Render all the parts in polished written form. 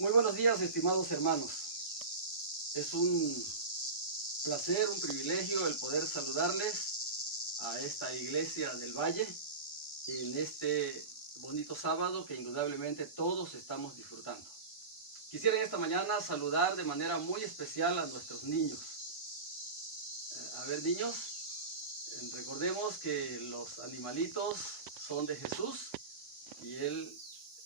Muy buenos días, estimados hermanos. Es un placer, un privilegio el poder saludarles a esta iglesia del Valle en este bonito sábado que indudablemente todos estamos disfrutando. Quisiera en esta mañana saludar de manera muy especial a nuestros niños. A ver, niños, recordemos que los animalitos son de Jesús y Él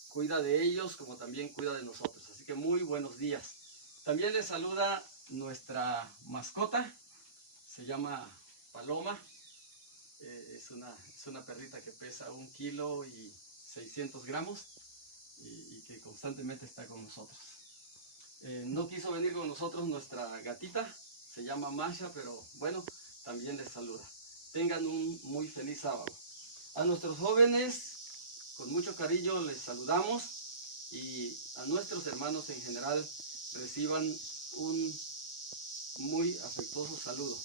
cuida de ellos como también cuida de nosotros. Así que muy buenos días. También les saluda nuestra mascota, se llama Paloma. Es una perrita que pesa 1,6 kg y que constantemente está con nosotros. No quiso venir con nosotros nuestra gatita, se llama Masha, pero bueno, también les saluda. Tengan un muy feliz sábado. A nuestros jóvenes, con mucho cariño les saludamos, y a nuestros hermanos en general reciban un muy afectuoso saludo.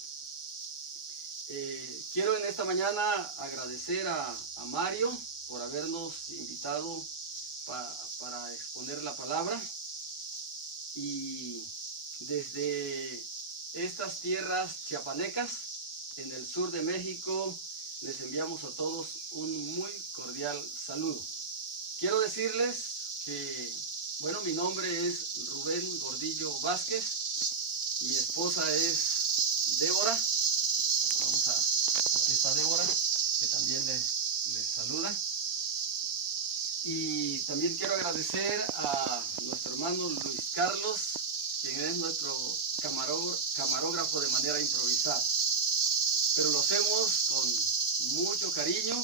Quiero en esta mañana agradecer a Mario por habernos invitado para exponer la palabra, y desde estas tierras chiapanecas en el sur de México les enviamos a todos un muy cordial saludo. Quiero decirles que, bueno, mi nombre es Rubén Gordillo Vázquez, mi esposa es Débora. Aquí está Débora, que también les saluda. Y también quiero agradecer a nuestro hermano Luis Carlos, quien es nuestro camarógrafo de manera improvisada. Pero lo hacemos con mucho cariño,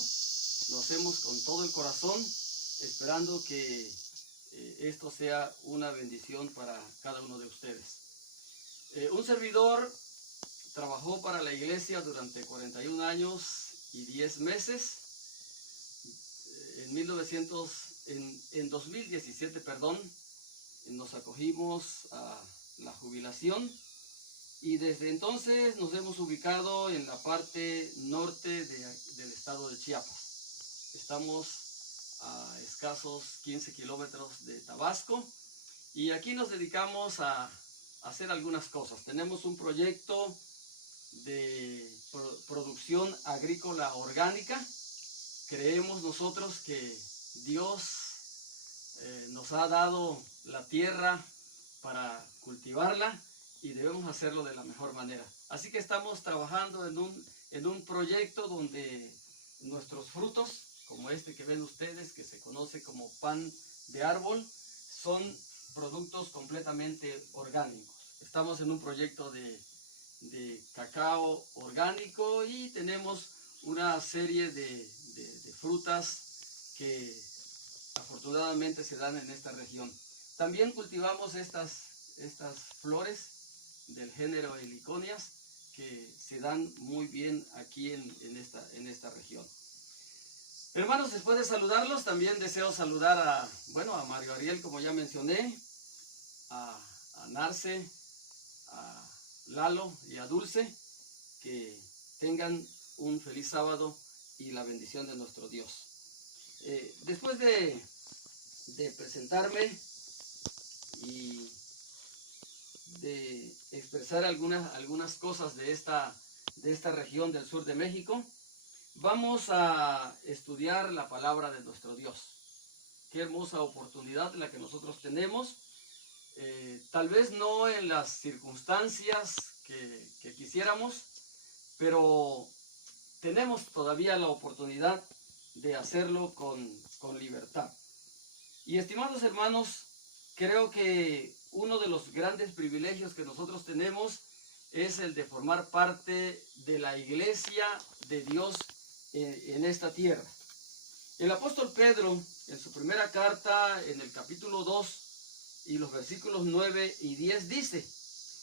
lo hacemos con todo el corazón, esperando que esto sea una bendición para cada uno de ustedes. Un servidor trabajó para la iglesia durante 41 años y 10 meses. En 2017, nos acogimos a la jubilación, y desde entonces nos hemos ubicado en la parte norte del estado de Chiapas. Estamos a escasos 15 kilómetros de Tabasco, y aquí nos dedicamos a hacer algunas cosas. Tenemos un proyecto de producción agrícola orgánica. Creemos nosotros que Dios nos ha dado la tierra para cultivarla y debemos hacerlo de la mejor manera. Así que estamos trabajando en un proyecto donde nuestros frutos, como este que ven ustedes, que se conoce como pan de árbol, son productos completamente orgánicos. Estamos en un proyecto de cacao orgánico, y tenemos una serie de frutas que afortunadamente se dan en esta región. También cultivamos estas flores del género heliconias que se dan muy bien aquí en esta región. Hermanos, después de saludarlos, también deseo saludar a Mario Ariel, como ya mencioné, a Narce, a Lalo y a Dulce. Que tengan un feliz sábado y la bendición de nuestro Dios. Después de presentarme y de expresar algunas cosas de esta región del sur de México, vamos a estudiar la palabra de nuestro Dios. Qué hermosa oportunidad la que nosotros tenemos. Tal vez no en las circunstancias que quisiéramos, pero tenemos todavía la oportunidad de hacerlo con libertad. Y estimados hermanos, creo que uno de los grandes privilegios que nosotros tenemos es el de formar parte de la iglesia de Dios en esta tierra. El apóstol Pedro, en su primera carta, en el capítulo 2 y los versículos 9 y 10, dice: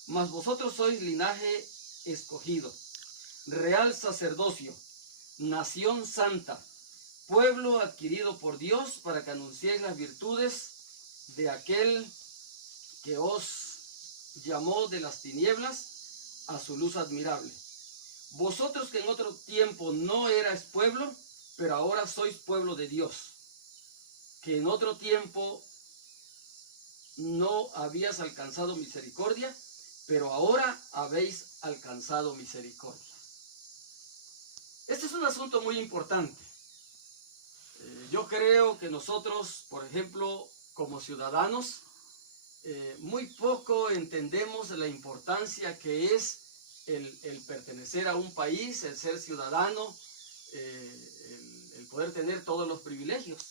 mas vosotros sois linaje escogido, real sacerdocio, nación santa, pueblo adquirido por Dios, para que anunciéis las virtudes de aquel que os llamó de las tinieblas a su luz admirable. Vosotros que en otro tiempo no erais pueblo, pero ahora sois pueblo de Dios, que en otro tiempo no habías alcanzado misericordia, pero ahora habéis alcanzado misericordia. Este es un asunto muy importante. Yo creo que nosotros, por ejemplo, como ciudadanos, muy poco entendemos la importancia que es el pertenecer a un país, el ser ciudadano, el poder tener todos los privilegios.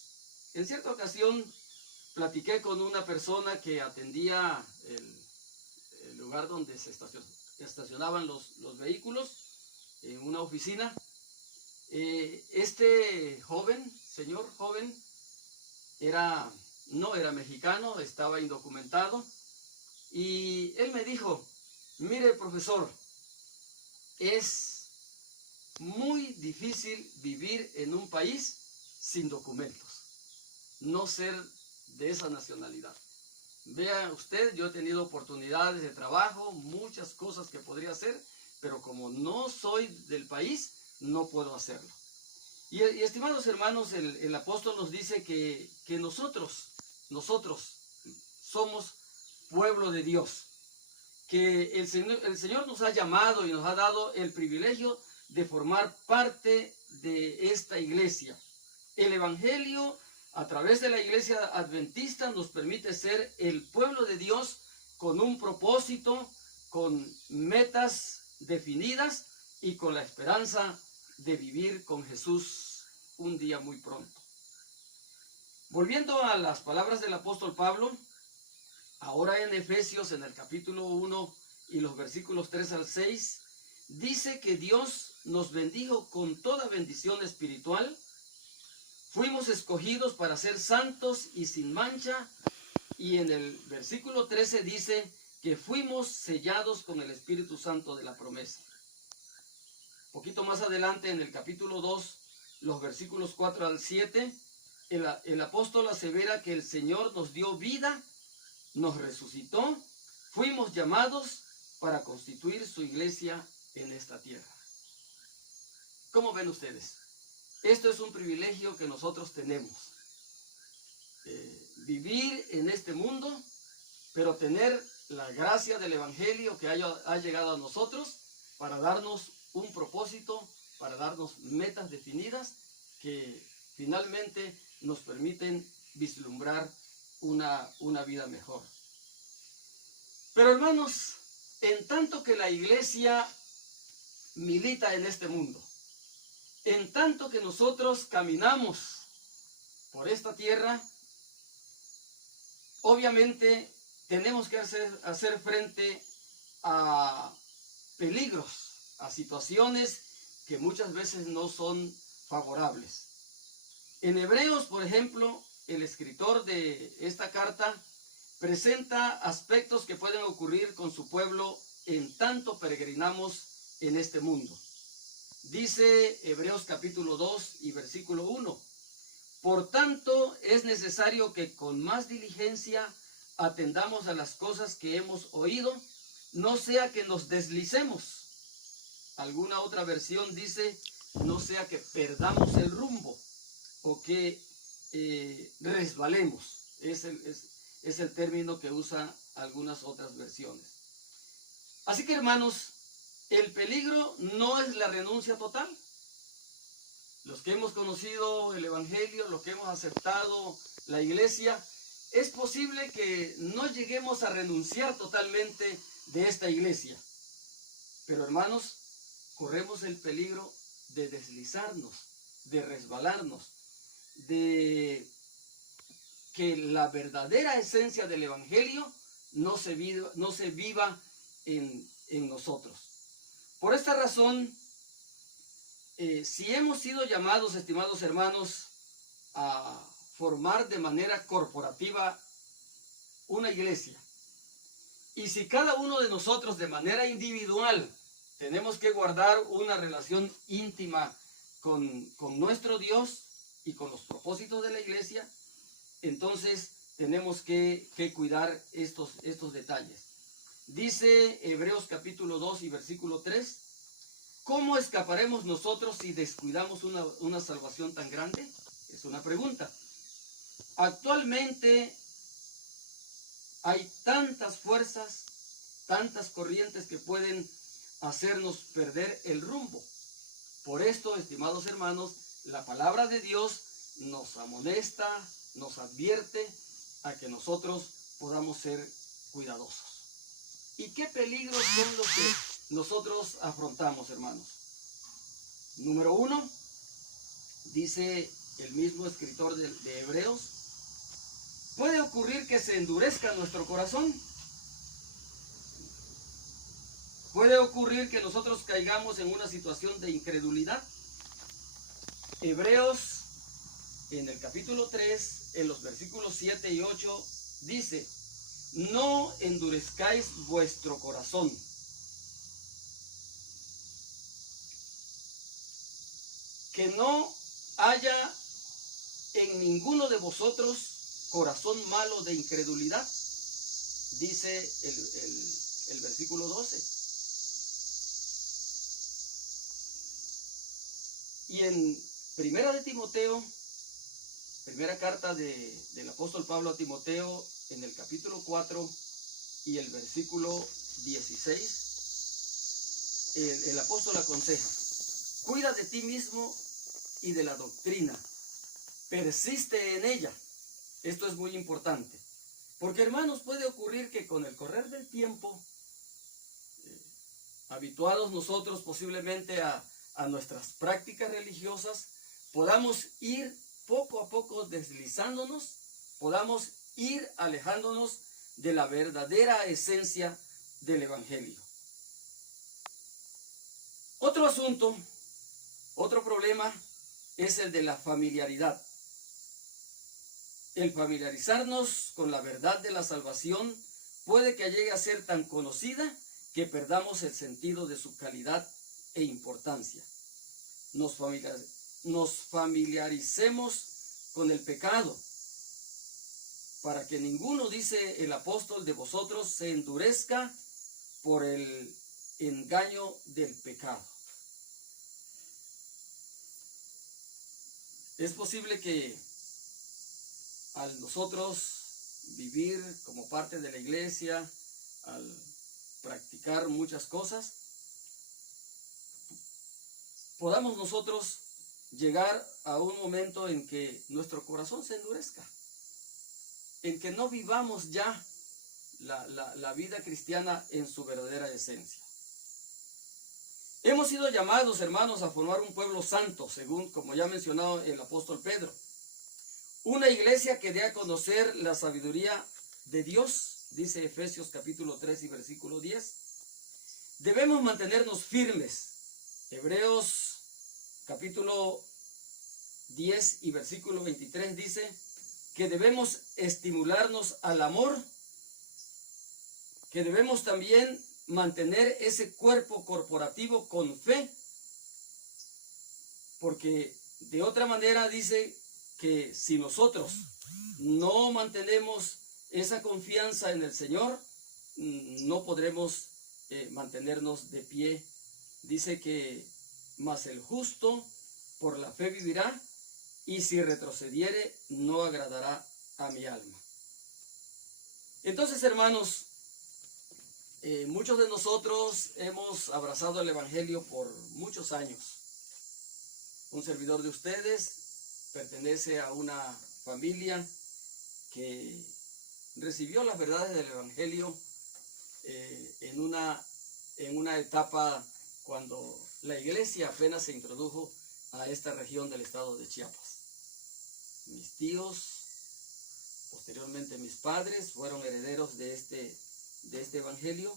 En cierta ocasión platiqué con una persona que atendía el lugar donde se estacionaban los vehículos, en una oficina. Este señor joven, no era mexicano, estaba indocumentado, y él me dijo: mire, profesor, es muy difícil vivir en un país sin documentos, no ser de esa nacionalidad. Vea usted, yo he tenido oportunidades de trabajo, muchas cosas que podría hacer, pero como no soy del país, no puedo hacerlo. Y estimados hermanos, el apóstol nos dice que nosotros somos pueblo de Dios, que el Señor nos ha llamado y nos ha dado el privilegio de formar parte de esta iglesia. El Evangelio, a través de la iglesia adventista, nos permite ser el pueblo de Dios con un propósito, con metas definidas y con la esperanza de vivir con Jesús un día muy pronto. Volviendo a las palabras del apóstol Pablo, ahora en Efesios, en el capítulo 1 y los versículos 3 al 6, dice que Dios nos bendijo con toda bendición espiritual. Fuimos escogidos para ser santos y sin mancha. Y en el versículo 13 dice que fuimos sellados con el Espíritu Santo de la promesa. Poquito más adelante, en el capítulo 2, los versículos 4 al 7, el apóstol asevera que el Señor nos dio vida, nos resucitó, fuimos llamados para constituir su iglesia en esta tierra. ¿Cómo ven ustedes? Esto es un privilegio que nosotros tenemos. Vivir en este mundo, pero tener la gracia del Evangelio que ha llegado a nosotros para darnos un propósito, para darnos metas definidas que finalmente nos permiten vislumbrar una vida mejor. Pero hermanos, en tanto que la iglesia milita en este mundo, en tanto que nosotros caminamos por esta tierra, obviamente tenemos que hacer frente a peligros, a situaciones que muchas veces no son favorables. En Hebreos, por ejemplo, el escritor de esta carta presenta aspectos que pueden ocurrir con su pueblo en tanto peregrinamos en este mundo. Dice Hebreos capítulo 2 y versículo 1: por tanto, es necesario que con más diligencia atendamos a las cosas que hemos oído, no sea que nos deslicemos. Alguna otra versión dice, no sea que perdamos el rumbo o que resbalemos. Es el término que usan algunas otras versiones. Así que, hermanos, el peligro no es la renuncia total. Los que hemos conocido el Evangelio, los que hemos aceptado la iglesia, es posible que no lleguemos a renunciar totalmente de esta iglesia. Pero hermanos, corremos el peligro de deslizarnos, de resbalarnos, de que la verdadera esencia del Evangelio no se viva en nosotros. Por esta razón, si hemos sido llamados, estimados hermanos, a formar de manera corporativa una iglesia, y si cada uno de nosotros de manera individual tenemos que guardar una relación íntima con nuestro Dios y con los propósitos de la iglesia, entonces tenemos que cuidar estos detalles. Dice Hebreos capítulo 2 y versículo 3, ¿cómo escaparemos nosotros si descuidamos una salvación tan grande? Es una pregunta. Actualmente Hay tantas fuerzas, tantas corrientes que pueden hacernos perder el rumbo. Por esto, estimados hermanos, la palabra de Dios nos amonesta, nos advierte a que nosotros podamos ser cuidadosos. ¿Y qué peligros son los que nosotros afrontamos, hermanos? Número 1, dice el mismo escritor de Hebreos, puede ocurrir que se endurezca nuestro corazón. Puede ocurrir que nosotros caigamos en una situación de incredulidad. Hebreos, en el capítulo 3, en los versículos 7 y 8, dice, no endurezcáis vuestro corazón. Que no haya en ninguno de vosotros corazón malo de incredulidad, dice el versículo 12. Y en primera de Timoteo, primera carta del apóstol Pablo a Timoteo, en el capítulo 4 y el versículo 16, el apóstol aconseja, cuida de ti mismo y de la doctrina, persiste en ella. Esto es muy importante, porque hermanos, puede ocurrir que con el correr del tiempo, habituados nosotros posiblemente a nuestras prácticas religiosas, podamos ir poco a poco deslizándonos, podamos ir alejándonos de la verdadera esencia del Evangelio. Otro asunto, otro problema es el de la familiaridad. El familiarizarnos con la verdad de la salvación puede que llegue a ser tan conocida que perdamos el sentido de su calidad e importancia. Nos familiaricemos con el pecado, para que ninguno, dice el apóstol, de vosotros se endurezca por el engaño del pecado. Es posible que al nosotros vivir como parte de la iglesia, al practicar muchas cosas, podamos nosotros llegar a un momento en que nuestro corazón se endurezca, en que no vivamos ya la vida cristiana en su verdadera esencia. Hemos sido llamados, hermanos, a formar un pueblo santo, según como ya ha mencionado el apóstol Pedro. Una iglesia que dé a conocer la sabiduría de Dios, dice Efesios capítulo 3 y versículo 10. Debemos mantenernos firmes. Hebreos capítulo 10 y versículo 23 dice que debemos estimularnos al amor, que debemos también mantener ese cuerpo corporativo con fe, porque de otra manera dice que si nosotros no mantenemos esa confianza en el Señor, no podremos mantenernos de pie. Dice que mas el justo por la fe vivirá, y si retrocediere no agradará a mi alma. Entonces, hermanos, muchos de nosotros hemos abrazado el Evangelio por muchos años. Un servidor de ustedes pertenece a una familia que recibió las verdades del Evangelio en una etapa cuando la iglesia apenas se introdujo a esta región del estado de Chiapas. Mis tíos, posteriormente mis padres, fueron herederos de este Evangelio.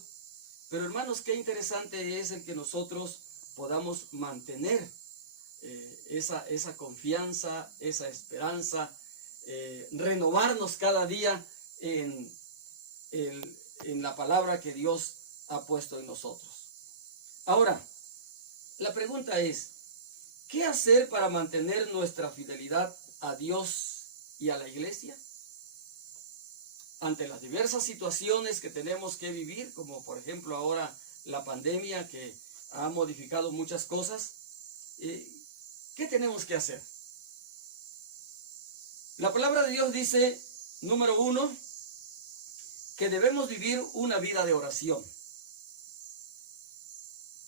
Pero hermanos, qué interesante es el que nosotros podamos mantener esa confianza, esa esperanza, renovarnos cada día en la palabra que Dios ha puesto en nosotros. Ahora, la pregunta es, ¿qué hacer para mantener nuestra fidelidad a Dios y a la iglesia? Ante las diversas situaciones que tenemos que vivir, como por ejemplo ahora la pandemia que ha modificado muchas cosas, ¿qué tenemos que hacer? La palabra de Dios dice, número 1, que debemos vivir una vida de oración.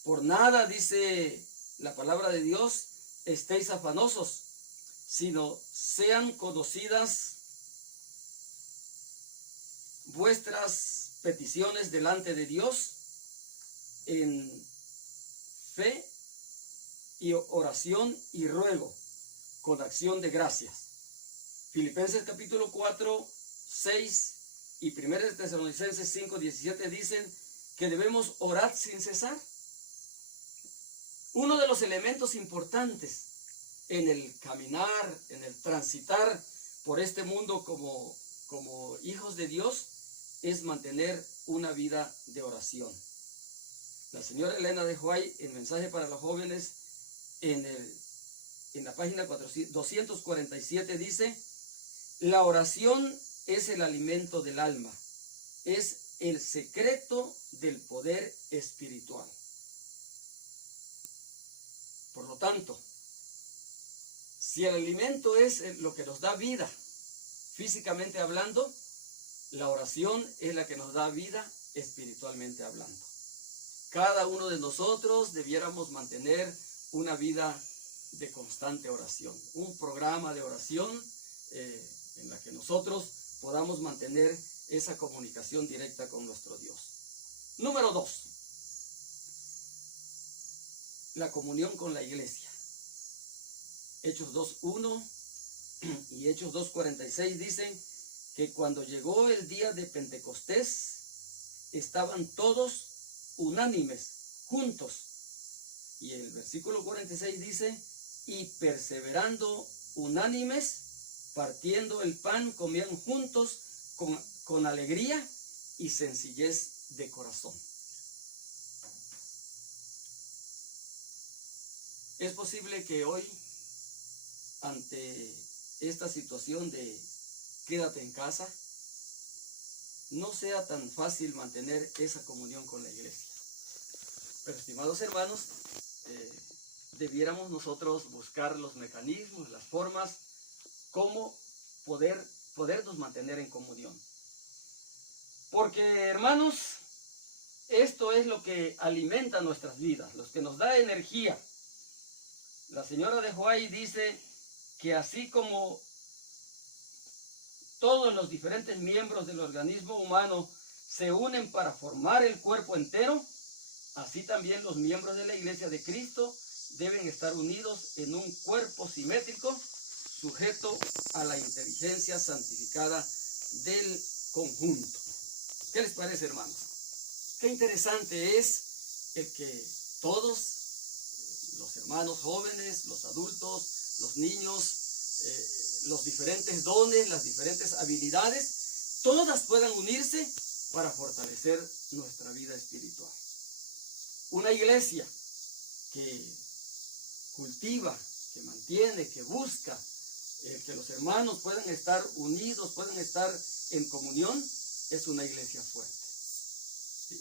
Por nada, dice la palabra de Dios, estéis afanosos, sino sean conocidas vuestras peticiones delante de Dios en fe y oración y ruego, con acción de gracias. Filipenses capítulo 4, 6 y 1 Tesalonicenses 5, 17 dicen que debemos orar sin cesar. Uno de los elementos importantes en el caminar, en el transitar por este mundo como hijos de Dios, es mantener una vida de oración. La señora Elena de White, en Mensaje para los Jóvenes, en la página 247 dice: la oración es el alimento del alma, es el secreto del poder espiritual. Por lo tanto, si el alimento es lo que nos da vida, físicamente hablando, la oración es la que nos da vida espiritualmente hablando. Cada uno de nosotros debiéramos mantener una vida de constante oración, un programa de oración en la que nosotros podamos mantener esa comunicación directa con nuestro Dios. Número 2, la comunión con la iglesia. Hechos 2:1 y Hechos 2:46 dicen que cuando llegó el día de Pentecostés, estaban todos unánimes, juntos. Y el versículo 46 dice: y perseverando unánimes, partiendo el pan, comían juntos con alegría y sencillez de corazón. Es posible que hoy, ante esta situación de quédate en casa, no sea tan fácil mantener esa comunión con la iglesia. Pero, estimados hermanos, debiéramos nosotros buscar los mecanismos, las formas, cómo podernos mantener en comunión. Porque, hermanos, esto es lo que alimenta nuestras vidas, lo que nos da energía. La señora de White dice que así como todos los diferentes miembros del organismo humano se unen para formar el cuerpo entero, así también los miembros de la Iglesia de Cristo deben estar unidos en un cuerpo simétrico, sujeto a la inteligencia santificada del conjunto. ¿Qué les parece, hermanos? Qué interesante es el que todos los hermanos jóvenes, los adultos, los niños, los diferentes dones, las diferentes habilidades, todas puedan unirse para fortalecer nuestra vida espiritual. Una iglesia que cultiva, que mantiene, que busca que los hermanos puedan estar unidos, puedan estar en comunión, es una iglesia fuerte. ¿Sí?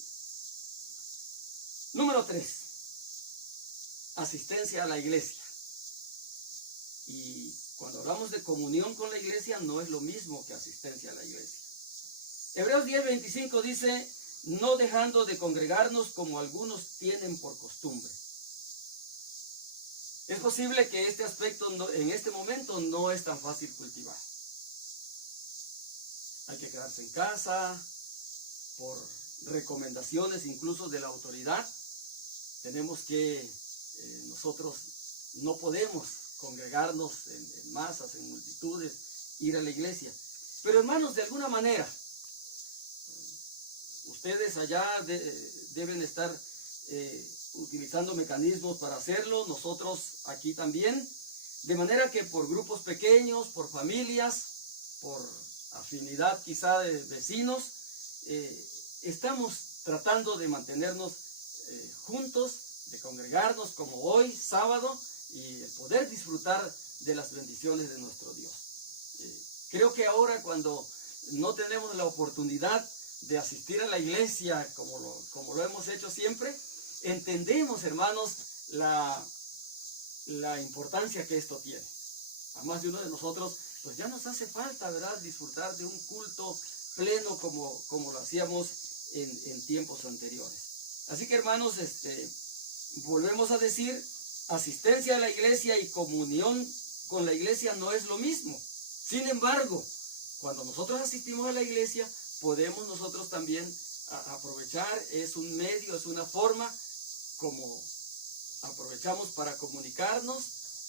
Número 3, asistencia a la iglesia. Y cuando hablamos de comunión con la iglesia, no es lo mismo que asistencia a la iglesia. Hebreos 10:25 dice: no dejando de congregarnos como algunos tienen por costumbre. Es posible que este aspecto en este momento no es tan fácil cultivar. Hay que quedarse en casa por recomendaciones incluso de la autoridad. Tenemos que, nosotros no podemos congregarnos en masas, en multitudes, ir a la iglesia. Pero, hermanos, de alguna manera, ustedes allá deben estar utilizando mecanismos para hacerlo, nosotros aquí también, de manera que por grupos pequeños, por familias, por afinidad quizá de vecinos, estamos tratando de mantenernos juntos, de congregarnos como hoy, sábado, y el poder disfrutar de las bendiciones de nuestro Dios. Creo que ahora, cuando no tenemos la oportunidad de asistir a la iglesia como lo hemos hecho siempre, entendemos, hermanos, la importancia que esto tiene. A más de uno de nosotros, pues ya nos hace falta, ¿verdad?, disfrutar de un culto pleno como lo hacíamos en tiempos anteriores. Así que, hermanos, volvemos a decir, asistencia a la iglesia y comunión con la iglesia no es lo mismo. Sin embargo, cuando nosotros asistimos a la iglesia, podemos nosotros también aprovechar, es un medio, es una forma como aprovechamos para comunicarnos,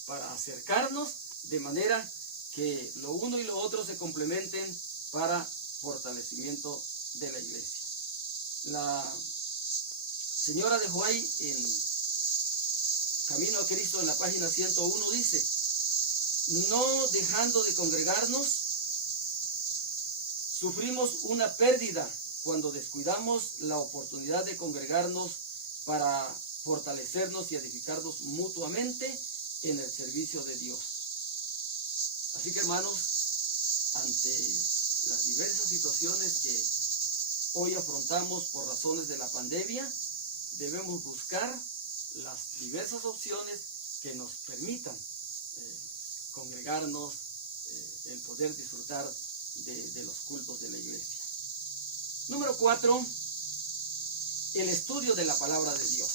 para acercarnos, de manera que lo uno y lo otro se complementen para fortalecimiento de la iglesia. La señora de Huay en Camino a Cristo en la página 101 dice: no dejando de congregarnos, sufrimos una pérdida cuando descuidamos la oportunidad de congregarnos para fortalecernos y edificarnos mutuamente en el servicio de Dios. Así que, hermanos, ante las diversas situaciones que hoy afrontamos por razones de la pandemia, debemos buscar las diversas opciones que nos permitan congregarnos, el poder disfrutar de los cultos de la iglesia. Número 4, el estudio de la palabra de Dios.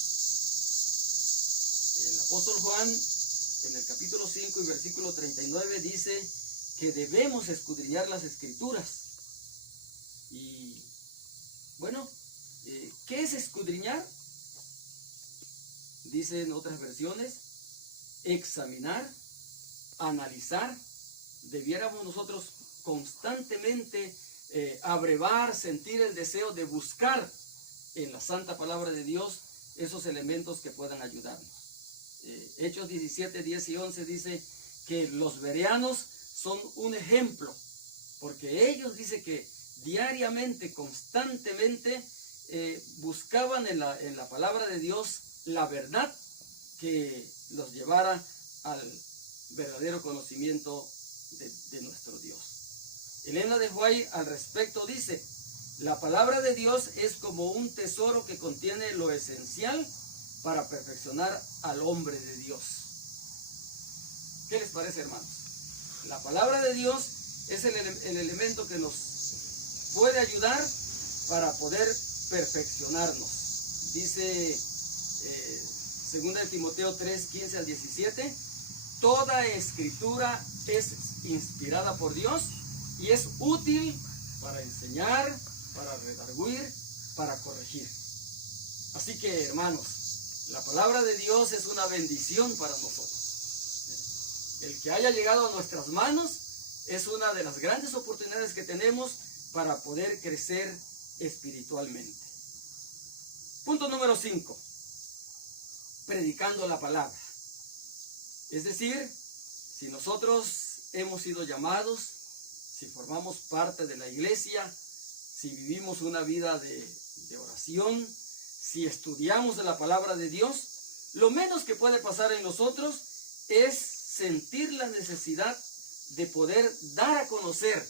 El apóstol Juan, en el capítulo 5 y versículo 39, dice que debemos escudriñar las escrituras. Y bueno, ¿qué es escudriñar? Dice en otras versiones, examinar, analizar. Debiéramos nosotros constantemente abrevar, sentir el deseo de buscar en la santa palabra de Dios esos elementos que puedan ayudarnos. Hechos 17, 10 y 11 dice que los bereanos son un ejemplo, porque ellos dice que diariamente, constantemente buscaban en la palabra de Dios la verdad que los llevara al verdadero conocimiento de nuestro Dios. Elena de Huay al respecto dice: la palabra de Dios es como un tesoro que contiene lo esencial para perfeccionar al hombre de Dios. ¿Qué les parece, hermanos? La palabra de Dios es el elemento que nos puede ayudar para poder perfeccionarnos. Dice 2 de Timoteo 3, 15 al 17, toda escritura es inspirada por Dios y es útil para enseñar, para redarguir, para corregir. Así que, hermanos, la palabra de Dios es una bendición para nosotros. El que haya llegado a nuestras manos es una de las grandes oportunidades que tenemos para poder crecer espiritualmente. Punto número 5. Predicando la palabra. Es decir, si nosotros hemos sido llamados, si formamos parte de la iglesia, si vivimos una vida de oración, si estudiamos de la palabra de Dios, lo menos que puede pasar en nosotros es sentir la necesidad de poder dar a conocer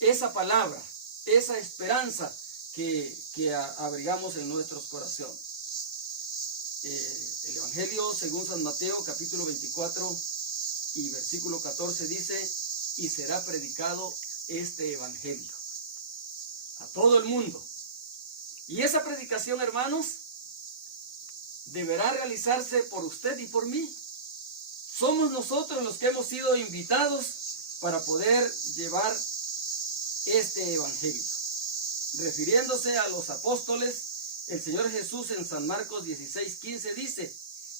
esa palabra, esa esperanza que abrigamos en nuestros corazones. El Evangelio según San Mateo capítulo 24 y versículo 14 dice: y será predicado este Evangelio a todo el mundo. Y esa predicación, hermanos, deberá realizarse por usted y por mí. Somos nosotros los que hemos sido invitados para poder llevar este Evangelio. Refiriéndose a los apóstoles, el Señor Jesús en San Marcos 16:15 dice: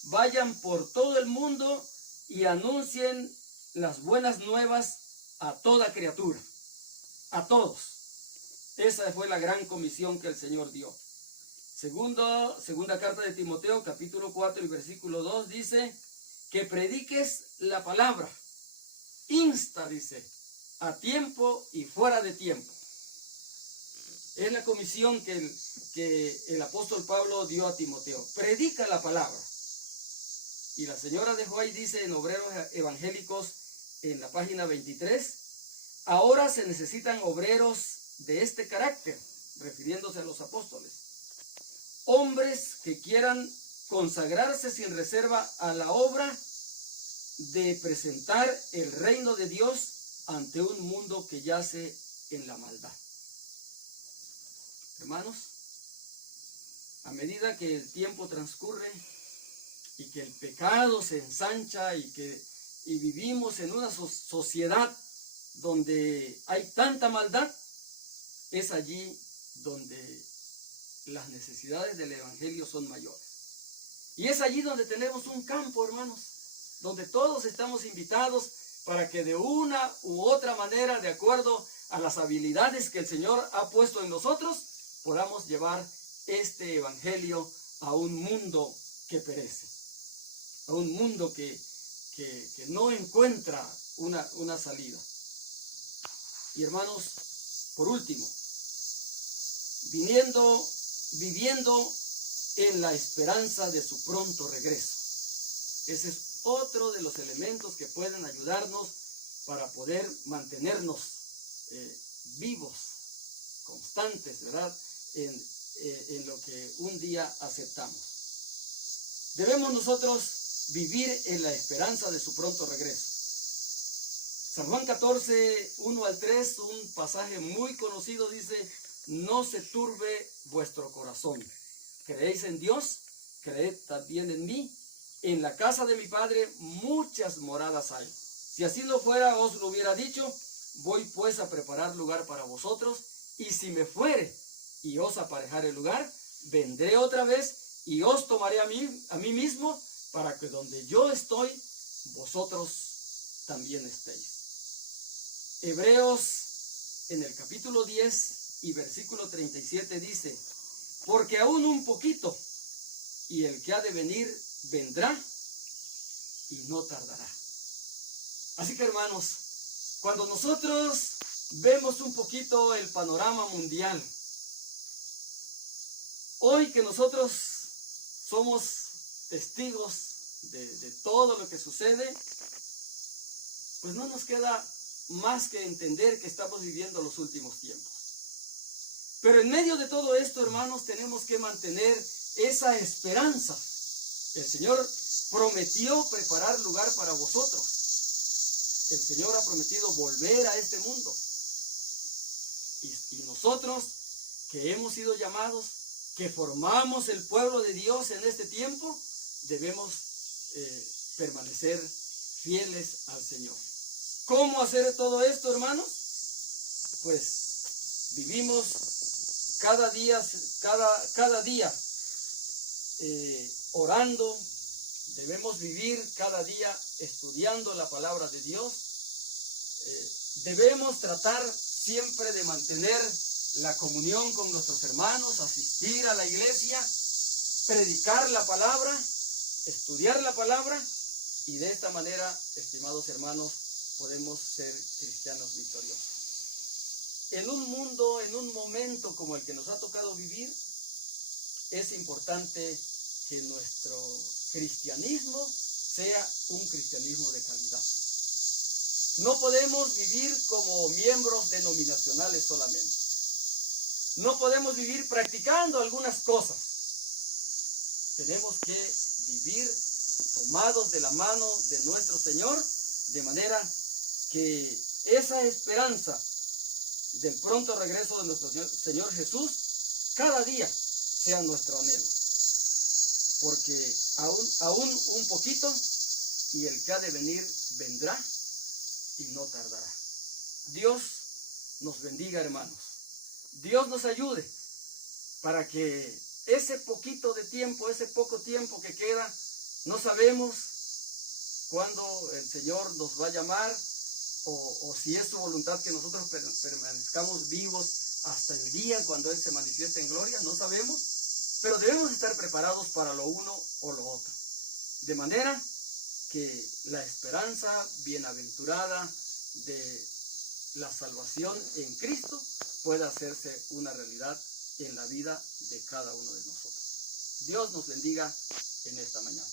vayan por todo el mundo y anuncien las buenas nuevas a toda criatura, a todos. Esa fue la gran comisión que el Señor dio. Segunda carta de Timoteo, capítulo 4 y versículo 2 dice: que prediques la palabra, insta, dice, a tiempo y fuera de tiempo. Es la comisión que el apóstol Pablo dio a Timoteo. Predica la palabra. Y la señora de Huay dice en Obreros Evangélicos, en la página 23, ahora se necesitan obreros de este carácter, refiriéndose a los apóstoles. Hombres que quieran consagrarse sin reserva a la obra de presentar el reino de Dios ante un mundo que yace en la maldad. Hermanos, a medida que el tiempo transcurre y que el pecado se ensancha y vivimos en una sociedad donde hay tanta maldad, es allí donde las necesidades del evangelio son mayores. Y es allí donde tenemos un campo, hermanos, donde todos estamos invitados para que de una u otra manera, de acuerdo a las habilidades que el Señor ha puesto en nosotros, podamos llevar este evangelio a un mundo que perece, a un mundo que no encuentra una salida. Y hermanos, por último, viviendo en la esperanza de su pronto regreso. Ese es otro de los elementos que pueden ayudarnos para poder mantenernos vivos, constantes, ¿verdad? En lo que un día aceptamos. Debemos nosotros vivir en la esperanza de su pronto regreso. San Juan 14, 1 al 3, un pasaje muy conocido, dice: no se turbe vuestro corazón. ¿Creéis en Dios? Creed también en mí. En la casa de mi Padre muchas moradas hay. Si así no fuera, os lo hubiera dicho. Voy pues a preparar lugar para vosotros. Y si me fuere y os aparejare lugar, vendré otra vez y os tomaré a mí mismo, para que donde yo estoy, vosotros también estéis. Hebreos, en el capítulo 10 y versículo 37 dice: porque aún un poquito, y el que ha de venir vendrá y no tardará. Así que, hermanos, cuando nosotros vemos un poquito el panorama mundial, hoy que nosotros somos testigos de todo lo que sucede, pues no nos queda más que entender que estamos viviendo los últimos tiempos. Pero en medio de todo esto, hermanos, tenemos que mantener esa esperanza. El Señor prometió preparar lugar para vosotros. El Señor ha prometido volver a este mundo. Y nosotros, que hemos sido llamados, que formamos el pueblo de Dios en este tiempo, debemos permanecer fieles al Señor. ¿Cómo hacer todo esto, hermanos? Pues vivimos cada día orando. Debemos vivir cada día estudiando la palabra de Dios. Debemos tratar siempre de mantener la comunión con nuestros hermanos, asistir a la iglesia, predicar la palabra, estudiar la palabra, y de esta manera, estimados hermanos, podemos ser cristianos victoriosos. En un mundo, en un momento como el que nos ha tocado vivir, es importante que nuestro cristianismo sea un cristianismo de calidad. No podemos vivir como miembros denominacionales solamente. No podemos vivir practicando algunas cosas. Tenemos que vivir tomados de la mano de nuestro Señor, de manera que esa esperanza del pronto regreso de nuestro Señor Jesús cada día sea nuestro anhelo. Porque aún un poquito, y el que ha de venir vendrá y no tardará. Dios nos bendiga, hermanos. Dios nos ayude para que ese poquito de tiempo, ese poco tiempo que queda, no sabemos cuándo el Señor nos va a llamar, o si es su voluntad que nosotros permanezcamos vivos hasta el día cuando Él se manifieste en gloria, no sabemos, pero debemos estar preparados para lo uno o lo otro, de manera que la esperanza bienaventurada de la salvación en Cristo pueda hacerse una realidad en la vida de cada uno de nosotros. Dios nos bendiga en esta mañana.